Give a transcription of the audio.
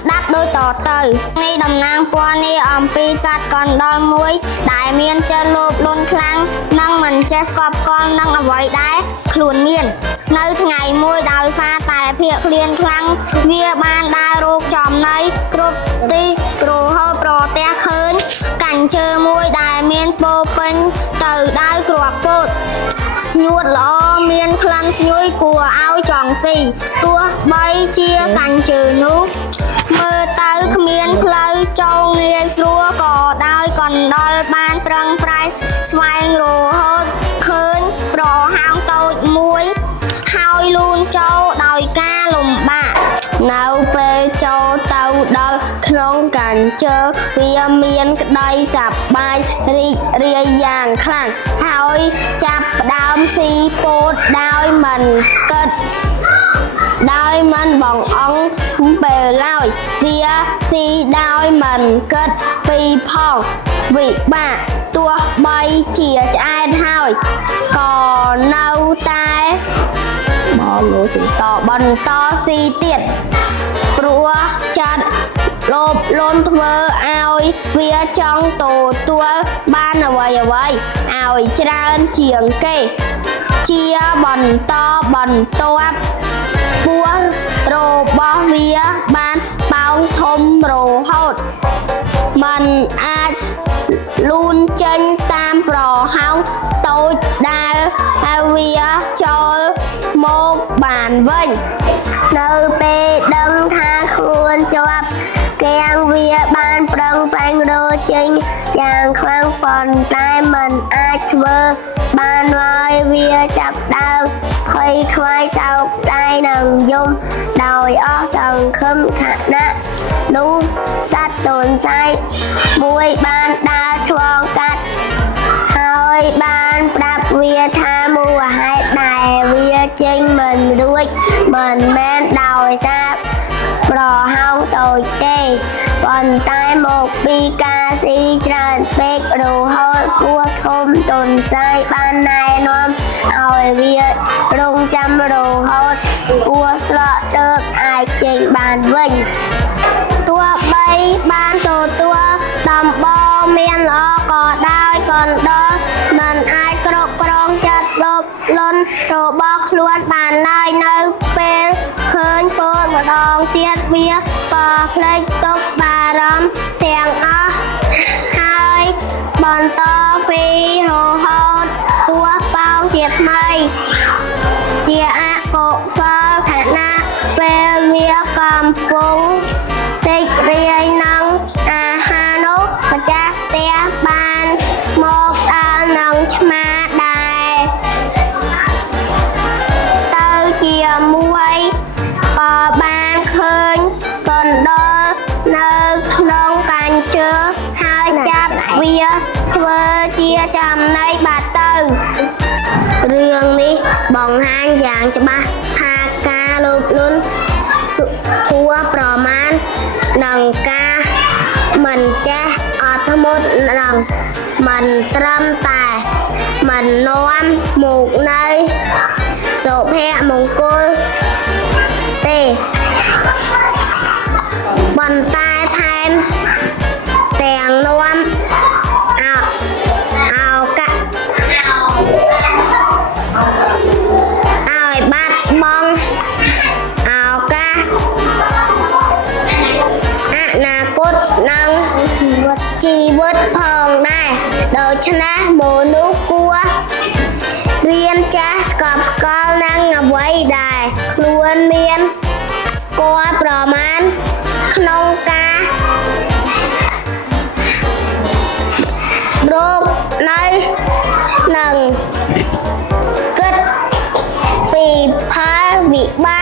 ស្ដាប់ដូចតទៅនេះតំណាងពណ៌នេះអំពីសត្វកណ្ដុរមួយដែលមានចិត្តលោភលន់ខ្លាំងនិងមិនចេះស្កប់ស្កល់នឹងអ្វីដែលខ្លួនមាននៅថ្ងៃមួយដោយសារតែភាពឃ្លានខ្លាំងវាបានដើររកចំណីគ្រប់ទីរហូតប្រទះឃើញកញ្ជើមួយដែលមានពោពេញទៅដោយគ្រាប់ពោតស្ងួតល្អមានក្លិនឈ្ងុយគួរឲ្យចង់ស៊ីទោះបីជាកញ្ជើនោះមើលទៅគ្មានផ្លូវចូលងាយស្រួលក៏ដោយកណ្ដុរបានប្រឹងប្រែងស្វែងរហូតឃើញប្រហោងតូចមួយហើយលូនចូលដោយការលំបាកនៅពេលចូលទៅដល់ក្នុងកញ្ជើវាមានក្តីសប្បាយរីករាយយ៉ាងខ្លាំងហើយចាប់ផ្ដើមស៊ីពោតដោយមិនគិតដោយមិនបងអង្គពេលឡើយវាស៊ីដោយមិនគិតពីផងវិបាកទោះបីជាឆ្អែតហើយក៏នៅតែបន្តស៊ីទៀតព្រោះចិត្តលោភលន់ធ្វើឲ្យវាចង់ទទួលបានអ្វីឲ្យច្រើនជាងគេជាបន្តបន្ទាប់ពោះរបស់វាបានប៉ោងធំរហូតมันអាចលូនចេញតាមប្រហោងតូចដែលហើយវាចូលមកបានវិញនៅពេលដឹងថាខ្លួនជាប់គាំងវាបានប្រឹងប្រែងរកចេញយ៉ាងខ្លាំងប៉ុន្តែมันអាចធ្វើបានហើយវាចាប់ដើមភ័យខ្លាចសោកស្ដាយនឹងយំដោយអស់សង្ឃឹមខណៈនោះសត្វទន្សាយមួយបានដើរឆ្លងកាត់ហើយបានប្រាប់វាថាមូលហេតុដែលវាចេញមិនរួចមិនមែនដោយសារប្រហោងតូចទេប៉ុន្តែមកពីការស៊ីច្រើនពេករហូតពោះធំទន្សាយបានណែនាំឲ្យវារងចាំរហូតពោះស្រកទើបអាចចេញបានវិញទោះបីបានទទួលដំបូងមានល្អក៏ដោយកណ្ដុរមិនអាចគ្រប់គ្រងចិត្តលោភលន់របស់ខ្លួនបានឡើយនៅពេលឃើញពោលម្ដងទៀតវាក៏ភ្លេចទុកបារម្ភទាំងអស់ហើយបន្តហ្វីរហូតពោះប៉ោងជាថ្មីជាអកុសលខណៈពេលវាកំពុងតិចរាយនឹងអាហារនោះម្ចាស់ផ្ទះបានមកដល់នឹងឆ្មាដែរទៅជាមួយក៏បានឃើញកណ្ដុរនៅក្នុងកញ្ជើហើយចាប់វាធ្វើជាចំណីបាត់ទៅរឿងនេះបង្ហាញយ៉ាងច្បាស់ថាការលោភលន់ធួប្រមាណនិងការមិនចេះអត់ធ្មត់នឹងមិនត្រឹមតែមិននាំមកនៅសុភមង្គលទេប៉ុន្តែថែមទាំងនាំឲ្យបាត់បង់ឱកាសអនាគតនិងជីវិតផងដែរដូច្នេះមនុស្សគួររៀនចេះស្កប់ស្កល់នឹងអ្វីដែលខ្លួនមានស្គាល់ប្រមាណក្នុងការរកនៅនឹងគិតពីផលវិបាក